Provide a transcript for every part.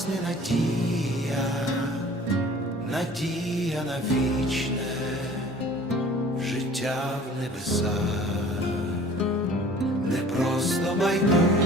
згасне надія, надія на вічне життя в небесах, не просто майбутнє.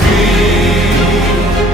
крізь.